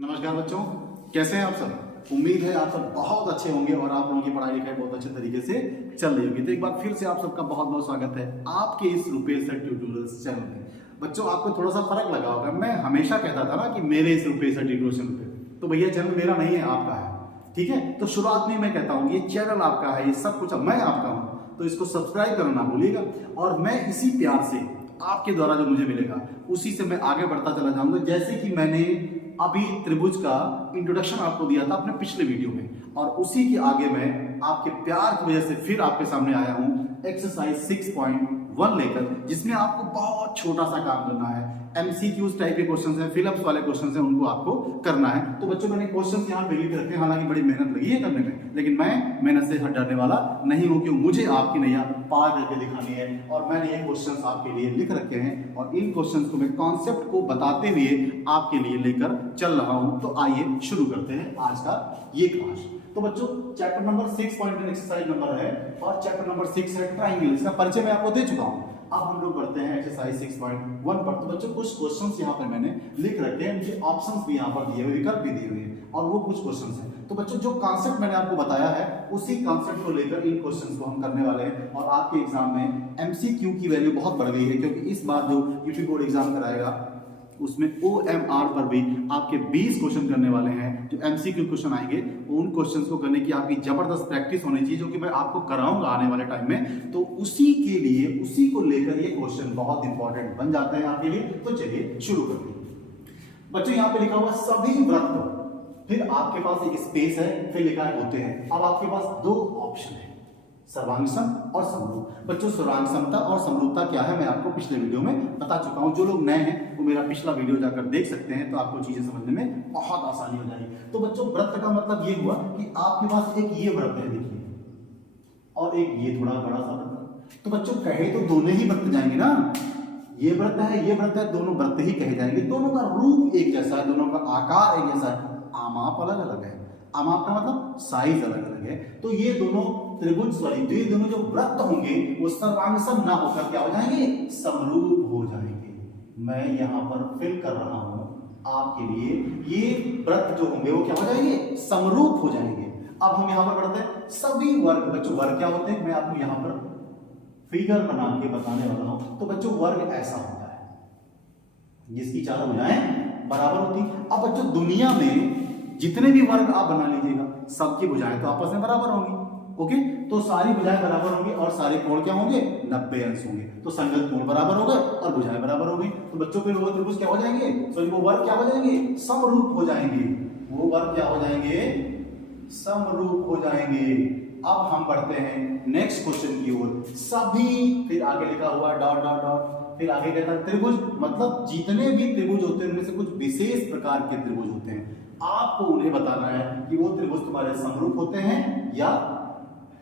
नमस्कार बच्चों, कैसे हैं आप सब। उम्मीद है आप सब बहुत अच्छे होंगे और आप लोगों की पढ़ाई लिखाई बहुत अच्छे तरीके से चल रही होगी। तो एक बार फिर से आप सबका बहुत बहुत स्वागत है आपके इस रुपेश सर ट्यूटोरियल्स चैनल में। बच्चों, आपको थोड़ा सा फर्क लगा होगा, मैं हमेशा कहता था ना कि मेरे इस रुपेश सर ट्यूटोरियल चैनल पे, तो भैया चैनल मेरा नहीं है, आपका है। ठीक है, तो शुरुआत में मैं कहता हूँ ये चैनल आपका है, ये सब कुछ मैं आपका हूँ, तो इसको सब्सक्राइब करना ना भूलिएगा। और मैं इसी प्यार से आपके द्वारा जो मुझे मिलेगा उसी से मैं आगे बढ़ता चला जाऊंगा। जैसे कि मैंने अभी त्रिभुज का इंट्रोडक्शन आपको दिया था अपने पिछले वीडियो में, और उसी के आगे मैं आपके प्यार की वजह से फिर आपके सामने आया हूं एक्सरसाइज 6.1 लेकर, जिसमें आपको बहुत छोटा सा काम करना है। एमसीक्यूज टाइप के क्वेश्चंस हैं, फिलअप्स वाले क्वेश्चंस हैं, उनको आपको करना है। तो बच्चों, मैंने क्वेश्चंस यहाँ पे लिख रखे हैं, हालांकि बड़ी मेहनत लगी है करने में, लेकिन मैं मेहनत से हट जाने वाला नहीं हूँ, क्योंकि मुझे आपकी नैया पार करके दिखानी है। और मैंने ये क्वेश्चंस आपके लिए लिख रखे हैं और इन क्वेश्चंस को मैं कॉन्सेप्ट को बताते हुए आपके लिए लेकर चल रहा हूं। तो आइए शुरू करते हैं आज का ये क्लास। तो बच्चों, चैप्टर नंबर 6.1 एक्सरसाइज नंबर है और चैप्टर नंबर 6 है ट्राइंगल। इसका परिचय मैं आपको दे चुका हूं। अब हम लोग बढ़ते हैं एक्सरसाइज 6.1 पर। तो बच्चों, कुछ क्वेश्चंस यहाँ पर मैंने लिख रखे हैं, मुझे ऑप्शंस भी यहाँ पर दिए हुए, विकल्प भी दिए हुए हैं, और वो कुछ क्वेश्चंस हैं। तो बच्चों, जो कॉन्सेप्ट मैंने आपको बताया है उसी कॉन्सेप्ट को लेकर इन क्वेश्चंस को हम करने वाले हैं। और आपके एग्जाम में एमसीक्यू की वैल्यू बहुत बढ़ गई है, क्योंकि इस बार जो यूपी बोर्ड एग्जाम कराएगा उसमें OMR पर भी आपके 20 क्वेश्चन करने वाले हैं। जो एमसीक्यू क्वेश्चन आएंगे उन क्वेश्चंस को करने की आपकी जबरदस्त प्रैक्टिस होनी चाहिए, जो कि मैं आपको कराऊंगा आने वाले टाइम में। तो उसी के लिए, उसी को लेकर ये क्वेश्चन बहुत इंपॉर्टेंट बन जाते हैं आपके लिए। तो चलिए शुरू करते हैं। बच्चों, यहाँ पे लिखा हुआ सभी वृत्त, फिर आपके पास एक स्पेस है, फिर लिखा है होते हैं। अब आपके पास दो ऑप्शन है, सर्वांगसम और समरूप। बच्चों, सर्वांगसमता और समरूपता क्या है मैं आपको पिछले वीडियो में बता चुका हूं। जो लोग नए हैं वो मेरा पिछला वीडियो जाकर देख सकते हैं, तो आपको चीजें समझने में बहुत आसानी हो जाएगी। तो बच्चों, वृत्त का मतलब ये हुआ कि आपके पास एक ये वृत्त है, देखिए, और एक ये थोड़ा बड़ा सा वृत्त। तो बच्चों, कहे तो दोनों ही वृत्त जाएंगे ना, ये वृत्त है, ये वृत्त है, दोनों वृत्त ही कहे जाएंगे। दोनों का रूप एक जैसा है, दोनों का आकार एक जैसा है, आमाप अलग अलग है। आमाप का मतलब साइज अलग अलग है। तो ये दोनों त्रिभुज वाली, तो ये दोनों जो वृत्त होंगे वो सर्वांगसम ना होकर क्या हो जाएंगे, समरूप हो जाएंगे। मैं यहां पर फिल कर रहा हूं आपके लिए, ये वृत्त जो होंगे वो क्या हो जाएंगे, समरूप हो जाएंगे। अब हम यहां पर पढ़ते हैं सभी वर्ग। बच्चों, वर्ग क्या होते हैं मैं आपको यहां पर फिगर बना के बताने वाला हूं। तो बच्चों, वर्ग ऐसा होता है जिसकी चारों भुजाएं बराबर होती। अब बच्चों, दुनिया में जितने भी वर्ग आप बना लीजिएगा, सबकी भुजाएं तो आपस में बराबर होंगी। ओके, तो सारी भुजाएं बराबर होंगी और सारे कोण क्या होंगे, 90 अंश होंगे। तो संगत कोण बराबर हो गए और भुजाएं बराबर हो गई। तो बच्चों, फिर वो त्रिभुज क्या हो जाएंगे, सॉरी, वो वर्ग क्या हो जाएंगे, समरूप हो जाएंगे। वो वर्ग क्या हो जाएंगे, समरूप हो जाएंगे। अब हम बढ़ते हैं नेक्स्ट क्वेश्चन की ओर। सभी, फिर आगे लिखा हुआ डॉट डॉट डॉट, फिर आगे कहता है त्रिभुज, मतलब जितने भी त्रिभुज होते हैं उनमें से कुछ विशेष प्रकार के त्रिभुज होते हैं। आपको उन्हें बताना है कि वो त्रिभुज तुम्हारे समरूप होते हैं या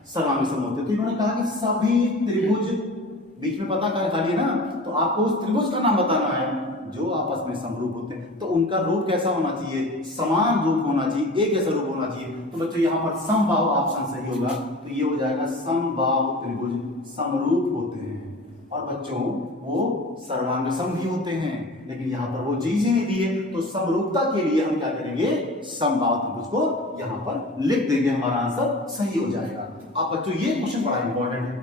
सर्वांगसम होते हैं। तो इन्होंने कहा कि सभी त्रिभुज, बीच में पता कर खाली ना, तो आपको उस त्रिभुज का नाम बताना है जो आपस में समरूप होते हैं। तो उनका रूप कैसा होना चाहिए, समान रूप होना चाहिए, एक जैसा रूप होना चाहिए। तो बच्चों, यहाँ पर समबाहु ऑप्शन सही होगा, तो ये हो जाएगा समबाहु त्रिभुज समरूप होते हैं। और बच्चों, वो सर्वांगसम भी होते हैं, लेकिन यहां पर वो चीज ही नहीं दी है। तो समरूपता के लिए हम क्या करेंगे, समबाहु त्रिभुज को यहां पर लिख देंगे, हमारा आंसर सही हो जाएगा। अब बच्चों, ये क्वेश्चन बड़ा इंपॉर्टेंट है,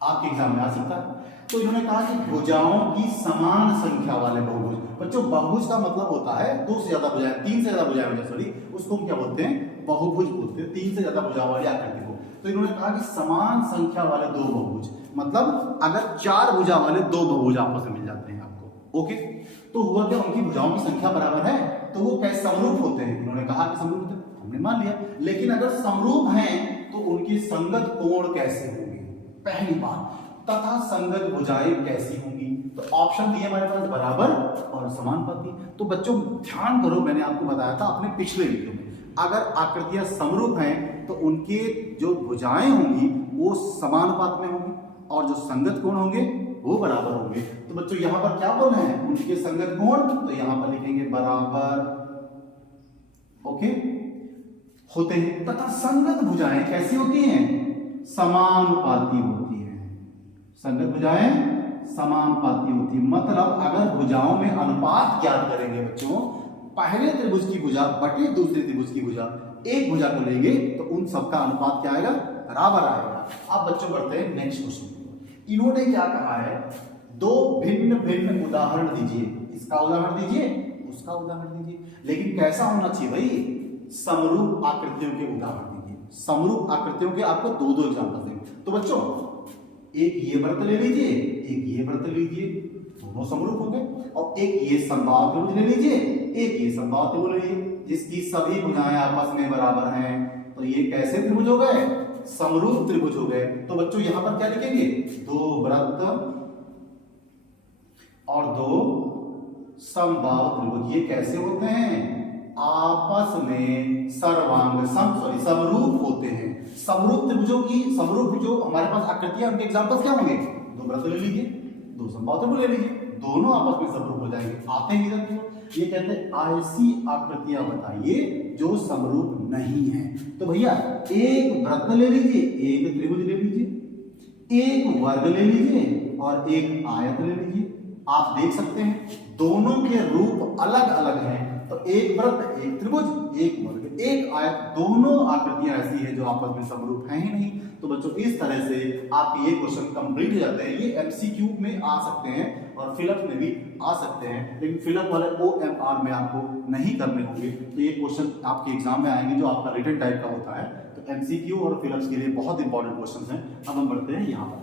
आपके एग्जाम में आ सकता है। तो इन्होंने कहा कि भुजाओं की समान संख्या वाले बहुभुज। बच्चों, बहुभुज का मतलब होता है दो से ज्यादा भुजाएं, तीन से ज्यादा भुजाएं होती, सॉरी, उसको हम क्या बोलते हैं, बहुभुज बोलते हैं, तीन से ज्यादा भुजाओं वाली आकृति को। तो इन्होंने कहा कि समान संख्या वाले दो बहुभुज, मतलब अगर चार भुजा वाले दो बहुभुज आपस में मिल जाते हैं आपको, ओके, तो हुआ क्या, उनकी भुजाओं की संख्या बराबर है, तो वो कैसे समरूप होते हैं। इन्होंने कहा कि समरूप होते हैं, हमने मान लिया। लेकिन अगर समरूप हैं तो उनकी संगत कोण कैसे होंगे, पहली बात, तथा संगत भुजाएं कैसी होंगी। तो ऑप्शन दिए हमारे पास बराबर और समानुपाती। तो बच्चों, ध्यान करो, मैंने आपको बताया था अपने पिछले वीडियो में, अगर आकृतियां समरूप हैं तो उनके जो भुजाएं होंगी वो समानुपात में होंगी और जो संगत कोण होंगे वो बराबर होंगे। तो बच्चों, यहां पर क्या बोलना है, उनके संगत कोण, तो यहां पर लिखेंगे बराबर, ओके, होते हैं। तथा संगत भुजाएं कैसी होती हैं, समानुपाती होती हैं। संगत भुजाएं समानुपाती होती है, मतलब अगर भुजाओं में अनुपात ज्ञात करेंगे बच्चों, पहले त्रिभुज की भुजा बटे दूसरे त्रिभुज की भुजा, एक भुजा को लेंगे तो उन सबका अनुपात क्या आएगा, बराबर आएगा। अब बच्चों बढ़ते हैं नेक्स्ट क्वेश्चन। इन्होंने क्या कहा है, दो भिन्न भिन्न उदाहरण दीजिए, इसका उदाहरण दीजिए, उसका उदाहरण दीजिए, लेकिन कैसा होना चाहिए भाई, समरूप आकृतियों के उदाहरण दीजिए। समरूप आकृतियों के आपको दो दो एग्जांपल देंगे। तो बच्चों एक ये वृत्त ले लीजिए, एक ये वृत्त लीजिए, दोनों समरूप हो गए, और एक ये समबाहु त्रिभुज ले लीजिए, एक ये समबाहु त्रिभुज ले लीजिए, जिसकी सभी भुजाएं आपस में बराबर हैं। तो ये कैसे त्रिभुज हो गए, समरूप त्रिभुज हो गए। तो बच्चों यहां पर क्या लिखेंगे, दो वृत्त और दो समबाहु त्रिभुज। ये कैसे होते हैं, आपस में समरूप होते हैं। समरूप त्रिभुजों की, समरूप जो हमारे पास आकृतियां, उनके एग्जांपल्स क्या होंगे, दो वृत्त ले लीजिए, दो समबाहु त्रिभुज ले लीजिए, दोनों आपस में समरूप हो जाएंगे। आते हैं इधर की, ये कहते हैं ऐसी आकृतियां बताइए जो समरूप नहीं है। तो भैया एक वृत्त ले लीजिए, एक त्रिभुज ले लीजिए, एक वर्ग ले लीजिए और एक आयत ले लीजिए। आप देख सकते हैं दोनों के रूप अलग अलग हैं। तो एक वृत्त, एक त्रिभुज, एक वर्ग, एक आयत, दोनों आकृतियां ऐसी हैं जो आपस में समरूप हैं ही नहीं। तो बच्चों इस तरह से आपके ये क्वेश्चन कंप्लीट हो जाते हैं। ये एमसीक्यू में आ सकते हैं और फिलअप में भी आ सकते हैं, लेकिन फिलअप वाले OMR में आपको नहीं करने होंगे। तो ये क्वेश्चन आपके एग्जाम में आएंगे जो आपका रिटन टाइप का होता है। तो एमसीक्यू और फिलअप्स के लिए बहुत इंपॉर्टेंट क्वेश्चन हैं। अब हम बढ़ते हैं यहाँ पर।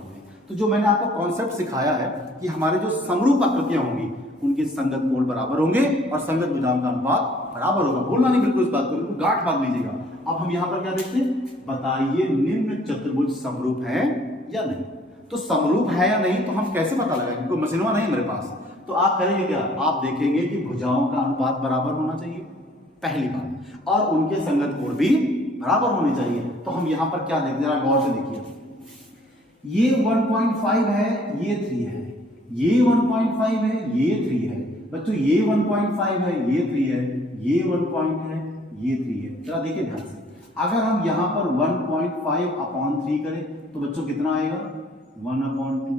तो जो मैंने आपको कॉन्सेप्ट सिखाया है कि हमारे जो समरूप आकृतियां होंगी उनके संगत कोण बराबर होंगे और संगत भुजाओं का अनुपात बराबर होगा। बोलना नहीं बिल्कुल इस बात को, बिल्कुल गांठ बांध लीजिएगा। अब हम यहाँ पर क्या देखते हैं, बताइए निम्न चतुर्भुज समरूप है या नहीं। तो समरूप है या नहीं तो हम कैसे पता लगाएंगे, कोई मशीनवा नहीं मेरे पास। तो आप करेंगे क्या, आप देखेंगे कि भुजाओं का अनुपात बराबर होना चाहिए पहली बात, और उनके संगत कोण भी बराबर होने चाहिए। तो हम यहाँ पर क्या देखते, जरा गौर से देखिए, ये 1.5 है, ये 3 है, ये 1.5 है, ये 3 है। बच्चों ये 1.5 है, ये 3 है, ये 1 पॉइंट है, ये 3 है। जरा देखिए ध्यान से, अगर हम यहां पर 1.5/3 करें तो बच्चों कितना आएगा, 1/2।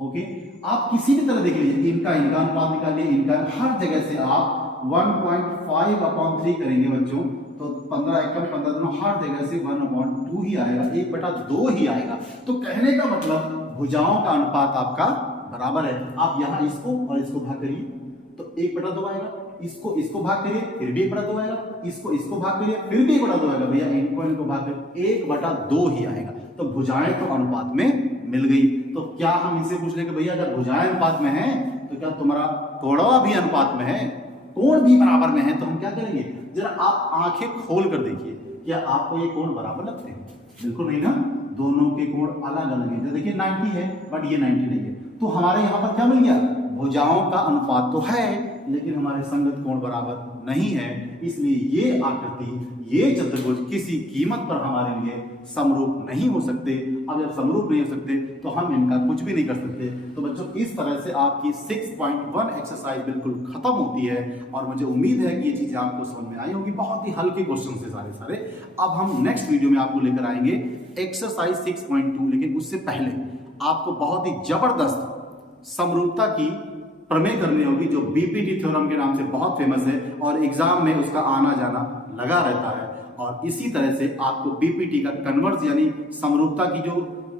ओके, आप किसी भी तरह देख लीजिए, इनका अनुपात निकालिए, इनका, हर जगह से आप 1.5/3 करेंगे बच्चों तो 15 एकम 15 दोनों, हर जगह से 1/2 ही आएगा, 1/2 ही आएगा। तो कहने का मतलब भुजाओं का अनुपात आपका बराबर है। आप यहाँ इसको और इसको भाग करिए तो 1/2 आएगा, इसको भाग करिए फिर भी 1/2 आएगा, इसको भाग करिए फिर भी 1/2 आएगा। भैया इनको भाग करिए 1/2 ही आएगा। तो भुजाएं तो अनुपात में मिल गई। तो क्या हम इसे पूछ लेंगे भैया अगर भुजाएं अनुपात में है तो क्या तुम्हारा कोणवा भी अनुपात में है, कोण भी बराबर में है। तो हम क्या करेंगे, जरा आप आंखें खोल कर देखिए, क्या आपको ये कोण बराबर लगते हैं, बिल्कुल नहीं ना, दोनों के कोण अलग अलग है। देखिए 90 है बट ये 90 नहीं है। तो हमारे यहाँ पर क्या मिल गया, भुजाओं का अनुपात तो है लेकिन हमारे संगत कोण बराबर नहीं है। इसलिए ये आकृति, ये चतुर्भुज किसी कीमत पर हमारे लिए समरूप नहीं हो सकते। अब जब समरूप नहीं हो सकते तो हम इनका कुछ भी नहीं कर सकते। तो बच्चों इस तरह से आपकी 6.1 एक्सरसाइज बिल्कुल खत्म होती है और मुझे उम्मीद है कि ये चीजें आपको समझ में आई होगी। बहुत ही हल्के क्वेश्चन से सारे। अब हम नेक्स्ट वीडियो में आपको लेकर आएंगे एक्सरसाइज 6.2, लेकिन उससे पहले आपको बहुत ही जबरदस्त समरूपता की प्रमेय करनी होगी जो बीपीटी थ्योरम के नाम से बहुत फेमस है और एग्जाम में उसका आना जाना लगा रहता है। और इसी तरह से आपको बीपीटी का कन्वर्स यानी समरूपता की जो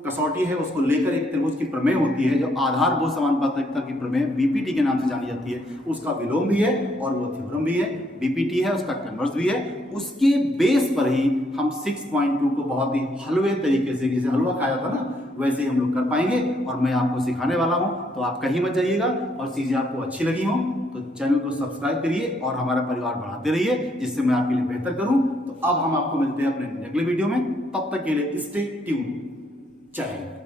कसौटी है उसको लेकर एक त्रिभुज की प्रमेय होती है जो आधारभूत समानुपातिकता की प्रमेय बीपीटी के नाम से जानी जाती है। उसका विलोम भी है और वो थ्योरम भी है, बीपीटी है उसका कन्वर्स भी है। उसके बेस पर ही हम 6.2 को बहुत ही हलवे तरीके से, जैसे हलवा खाया था ना वैसे ही हम लोग कर पाएंगे और मैं आपको सिखाने वाला हूं। तो आप कहीं मत जाइएगा और चीजें आपको अच्छी लगी हो तो चैनल को सब्सक्राइब करिए और हमारा परिवार बढ़ाते रहिए जिससे मैं आपके लिए बेहतर करूं। तो अब हम आपको मिलते हैं अपने अगले वीडियो में, तब तक के लिए स्टे ट्यून। जय हिंद।